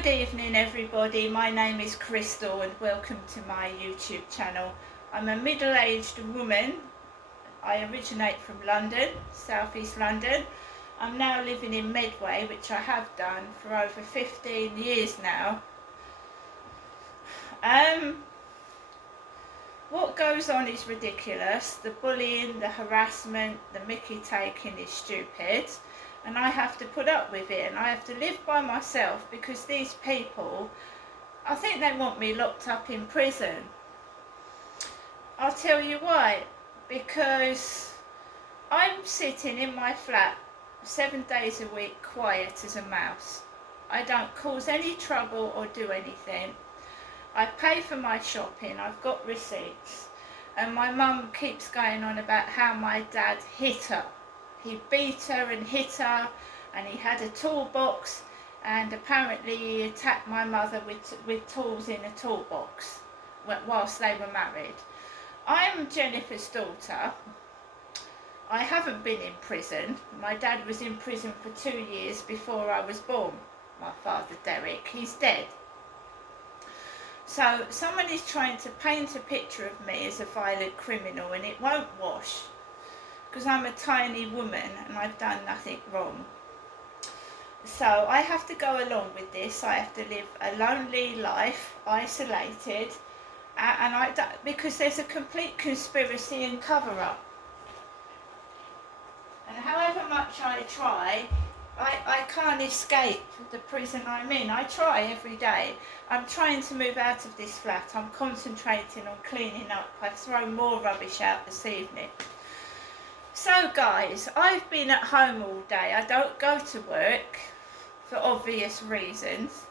Good evening everybody, my name is Crystal and welcome to my YouTube channel. I'm a middle-aged woman. I originate from London, southeast London. I'm now living in Medway, which I have done for over 15 years now. What goes on is ridiculous. The bullying, the harassment, the mickey taking is stupid. And I have to put up with it, and I have to live by myself because these people, I think they want me locked up in prison. I'll tell you why. Because I'm sitting in my flat 7 days a week quiet as a mouse. I don't cause any trouble or do anything. I pay for my shopping, I've got receipts, and my mum keeps going on about how my dad hit her. He beat her and hit her, and he had a toolbox, and apparently he attacked my mother with tools in a toolbox whilst they were married. I'm Jennifer's daughter. I haven't been in prison. My dad was in prison for 2 years before I was born. My father Derek, he's dead. So someone is trying to paint a picture of me as a violent criminal, and it won't wash. Because I'm a tiny woman and I've done nothing wrong. So I have to go along with this. I have to live a lonely life, isolated, and because there's a complete conspiracy and cover-up. And however much I try, I can't escape the prison I'm in. I try every day. I'm trying to move out of this flat. I'm concentrating on cleaning up. I've thrown more rubbish out this evening. So guys, I've been at home all day. I don't go to work for obvious reasons.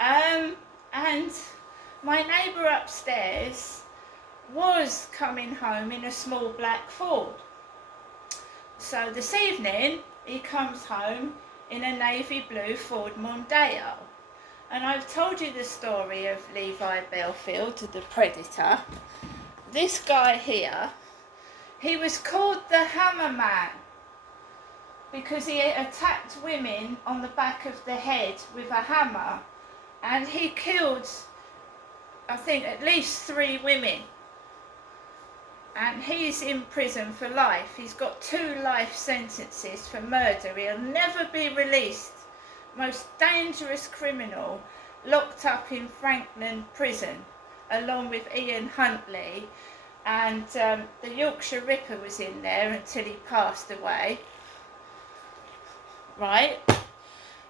And my neighbour upstairs was coming home in a small black Ford. So this evening he comes home in a navy blue Ford Mondeo. And I've told you the story of Levi Bellfield, the Predator. This guy here, he was called the Hammer Man because he attacked women on the back of the head with a hammer, and he killed, I think, at least 3 women. And he's in prison for life. He's got 2 life sentences for murder. He'll never be released. Most dangerous criminal, locked up in Franklin prison along with Ian Huntley. And the Yorkshire Ripper was in there until he passed away. Right?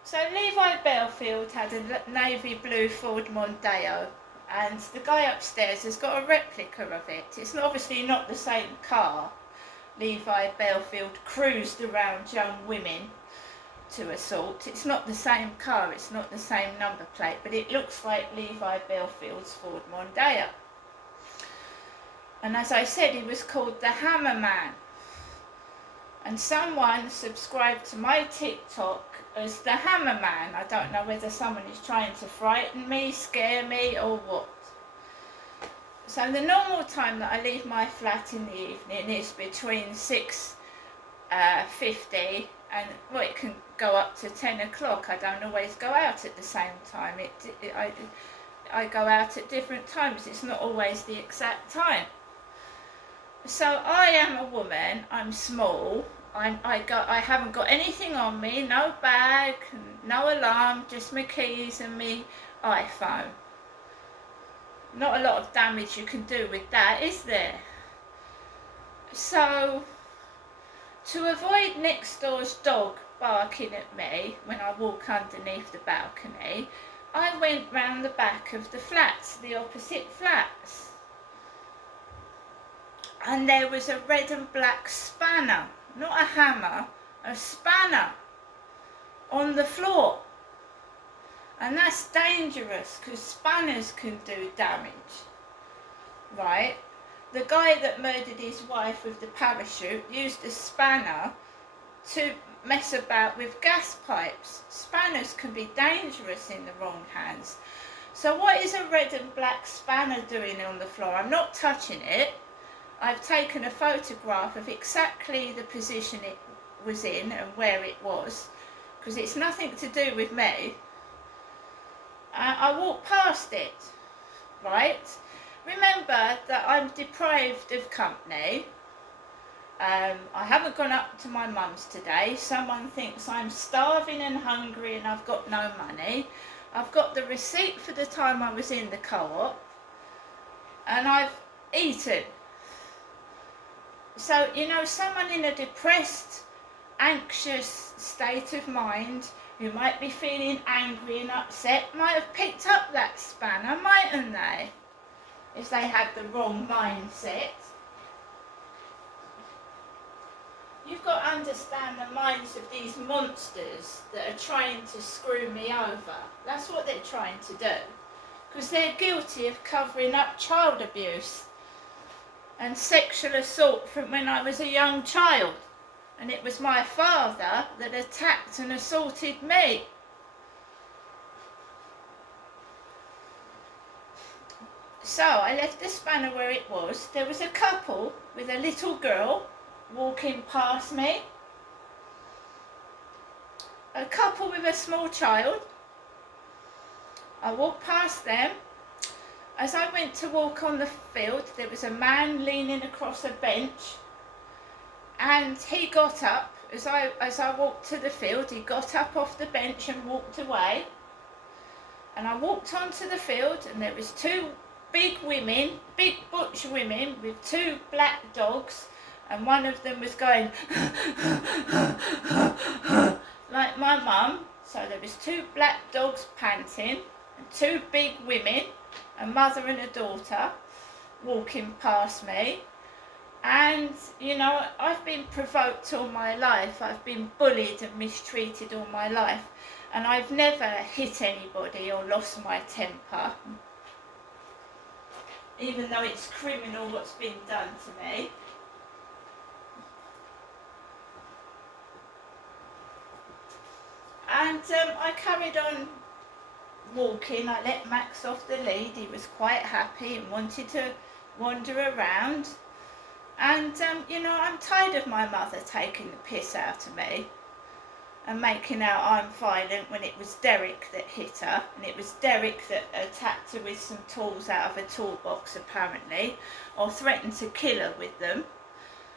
So Levi Bellfield had a navy blue Ford Mondeo, and the guy upstairs has got a replica of it. It's obviously not the same car. Levi Bellfield cruised around young women to assault. It's not the same car, it's not the same number plate, but it looks like Levi Bellfield's Ford Mondeo. And as I said, he was called the Hammer Man. And someone subscribed to my TikTok as the Hammer Man. I don't know whether someone is trying to frighten me, scare me, or what. So the normal time that I leave my flat in the evening is between 6:50 and, well, it can go up to 10 o'clock. I don't always go out at the same time. I go out at different times. It's not always the exact time. So I am a woman, I'm small, I haven't got anything on me, no bag, no alarm, just my keys and my iPhone. Not a lot of damage you can do with that, is there? So, to avoid next door's dog barking at me when I walk underneath the balcony, I went round the back of the flats, the opposite flats. And there was a red and black spanner, not a hammer, a spanner on the floor. And that's dangerous because spanners can do damage, right? The guy that murdered his wife with the parachute used a spanner to mess about with gas pipes. Spanners can be dangerous in the wrong hands. So what is a red and black spanner doing on the floor? I'm not touching it. I've taken a photograph of exactly the position it was in and where it was. because it's nothing to do with me. I walked past it, right? Remember that I'm deprived of company. I haven't gone up to my mum's today. Someone thinks I'm starving and hungry and I've got no money. I've got the receipt for the time I was in the co-op, and I've eaten. So, you know, someone in a depressed, anxious state of mind who might be feeling angry and upset might have picked up that spanner, mightn't they? If they had the wrong mindset. You've got to understand the minds of these monsters that are trying to screw me over. That's what they're trying to do. Because they're guilty of covering up child abuse and sexual assault from when I was a young child. And it was my father that attacked and assaulted me. So I left the spanner where it was. There was a couple with a little girl walking past me. A couple with a small child. I walked past them. As I went to walk on the field, there was a man leaning across a bench, and he got up. As I walked to the field, he got up off the bench and walked away. And I walked onto the field, and there was two big women, big butch women with two black dogs, and one of them was going like my mum. So there was two black dogs panting, and two big women, a mother and a daughter, walking past me. And, you know, I've been provoked all my life. I've been bullied and mistreated all my life. And I've never hit anybody or lost my temper. Even though it's criminal what's been done to me. And I carried on walking. I let Max off the lead. He was quite happy and wanted to wander around. And, you know, I'm tired of my mother taking the piss out of me and making out I'm violent when it was Derek that hit her. And it was Derek that attacked her with some tools out of a toolbox, apparently, or threatened to kill her with them.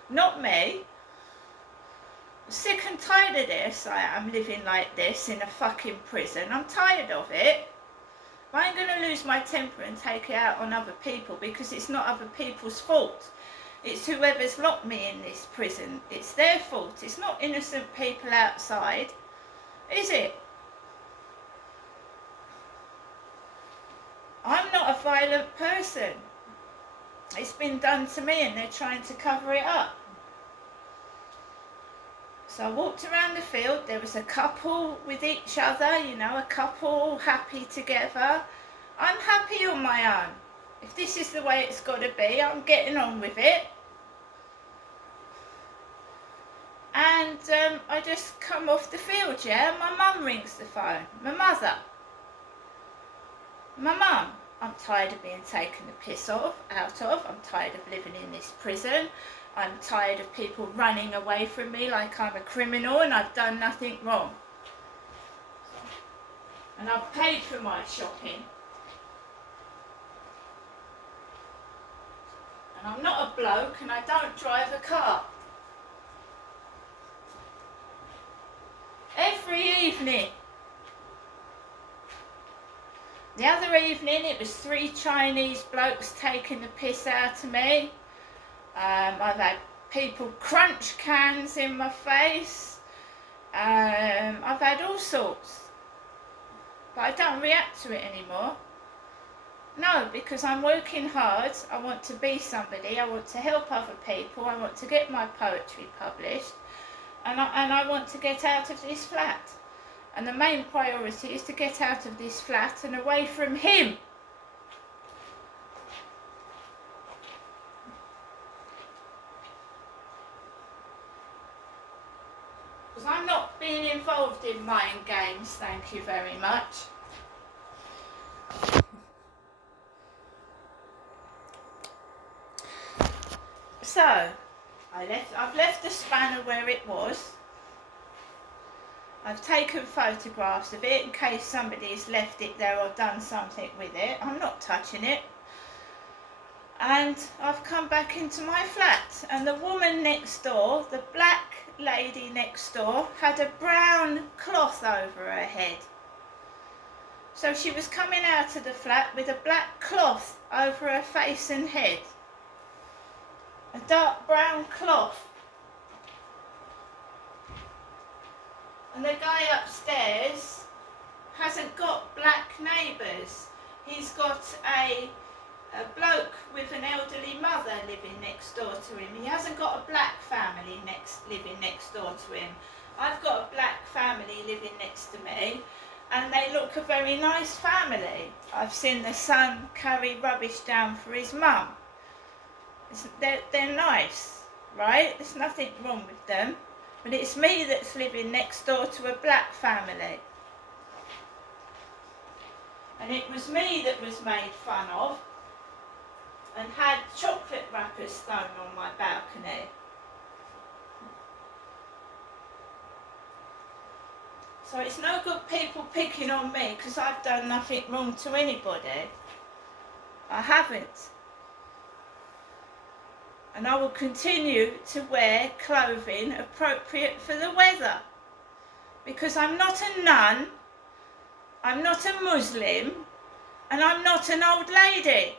Not me. Sick and tired of this. I am living like this in a fucking prison. I'm tired of it. I ain't going to lose my temper and take it out on other people, because it's not other people's fault. It's whoever's locked me in this prison. It's their fault. It's not innocent people outside, is it? I'm not a violent person. It's been done to me and they're trying to cover it up. So I walked around the field. There was a couple with each other, you know, a couple happy together. I'm happy on my own. If this is the way it's got to be, I'm getting on with it. And I just come off the field, yeah. My mum rings the phone. My mother. My mum. I'm tired of being taken the piss out of. I'm tired of living in this prison. I'm tired of people running away from me like I'm a criminal and I've done nothing wrong. And I've paid for my shopping. And I'm not a bloke and I don't drive a car. Every evening. The other evening it was 3 Chinese blokes taking the piss out of me. I've had people crunch cans in my face. I've had all sorts. But I don't react to it anymore. No, because I'm working hard. I want to be somebody. I want to help other people. I want to get my poetry published. And I want to get out of this flat. And the main priority is to get out of this flat and away from him. Because I'm not being involved in mind games, thank you very much. So, I've left the spanner where it was. I've taken photographs of it in case somebody's left it there or done something with it. I'm not touching it. And I've come back into my flat, and the woman next door, the black lady next door, had a brown cloth over her head. So she was coming out of the flat with a black cloth over her face and head. A dark brown cloth. And the guy upstairs hasn't got black neighbours. He's got a bloke with an elderly mother living next door to him. He hasn't got a black family living next door to him. I've got a black family living next to me, and they look a very nice family. I've seen the son carry rubbish down for his mum. They're nice, right? There's nothing wrong with them. But it's me that's living next door to a black family. And it was me that was made fun of and had chocolate wrappers thrown on my balcony. So it's no good people picking on me because I've done nothing wrong to anybody. I haven't. And I will continue to wear clothing appropriate for the weather. Because I'm not a nun, I'm not a Muslim, and I'm not an old lady.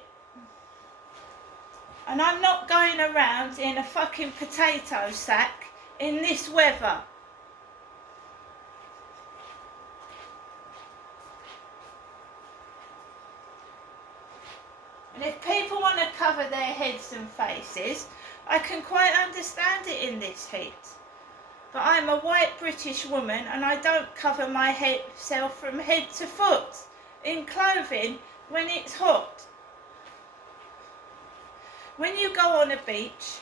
And I'm not going around in a fucking potato sack in this weather. And if people want to cover their heads and faces, I can quite understand it in this heat. But I'm a white British woman and I don't cover myself from head to foot in clothing when it's hot. When you go on a beach,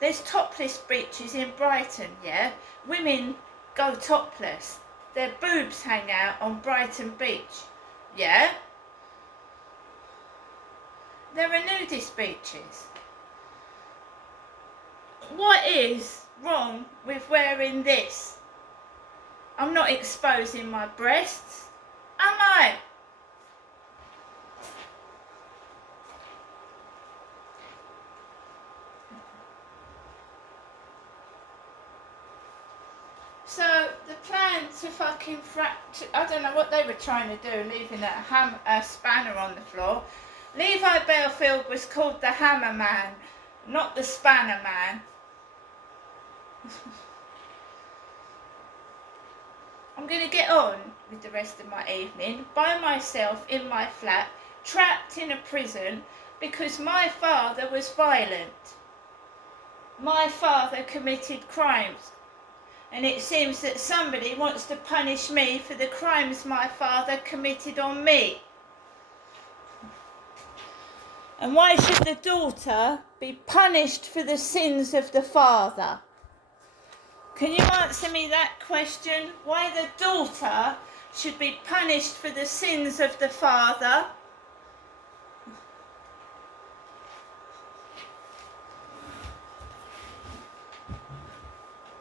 there's topless beaches in Brighton, yeah? Women go topless. Their boobs hang out on Brighton Beach, yeah? There are nudist beaches. What is wrong with wearing this? I'm not exposing my breasts, am I? So the plan to fucking I don't know what they were trying to do, leaving a spanner on the floor. Levi Bellfield was called the Hammer Man, not the Spanner Man. I'm going to get on with the rest of my evening by myself in my flat, trapped in a prison because my father was violent. My father committed crimes, and it seems that somebody wants to punish me for the crimes my father committed on me. And why should the daughter be punished for the sins of the father? Can you answer me that question? Why the daughter should be punished for the sins of the father?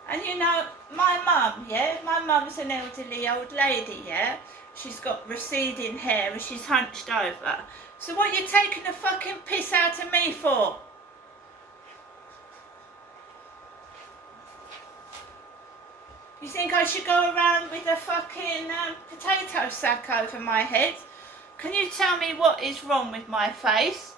And you know, my mum, yeah? My mum's an elderly old lady, yeah? She's got receding hair and she's hunched over. So what are you taking the fucking piss out of me for? You think I should go around with a fucking potato sack over my head? Can you tell me what is wrong with my face?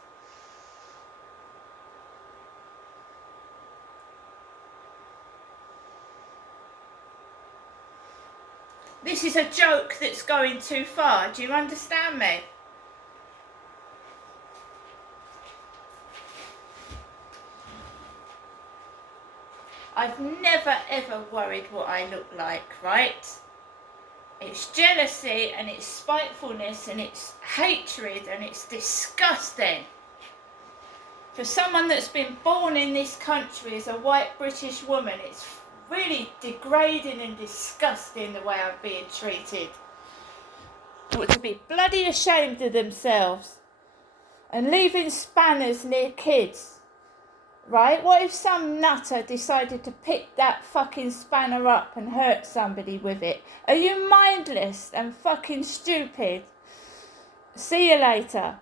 This is a joke that's going too far. Do you understand me? I've never ever worried what I look like, right? It's jealousy and it's spitefulness and it's hatred and it's disgusting. For someone that's been born in this country as a white British woman, it's really degrading and disgusting the way I'm being treated. Ought to be bloody ashamed of themselves and leaving spanners near kids. right? What if some nutter decided to pick that fucking spanner up and hurt somebody with it? Are you mindless and fucking stupid? See you later.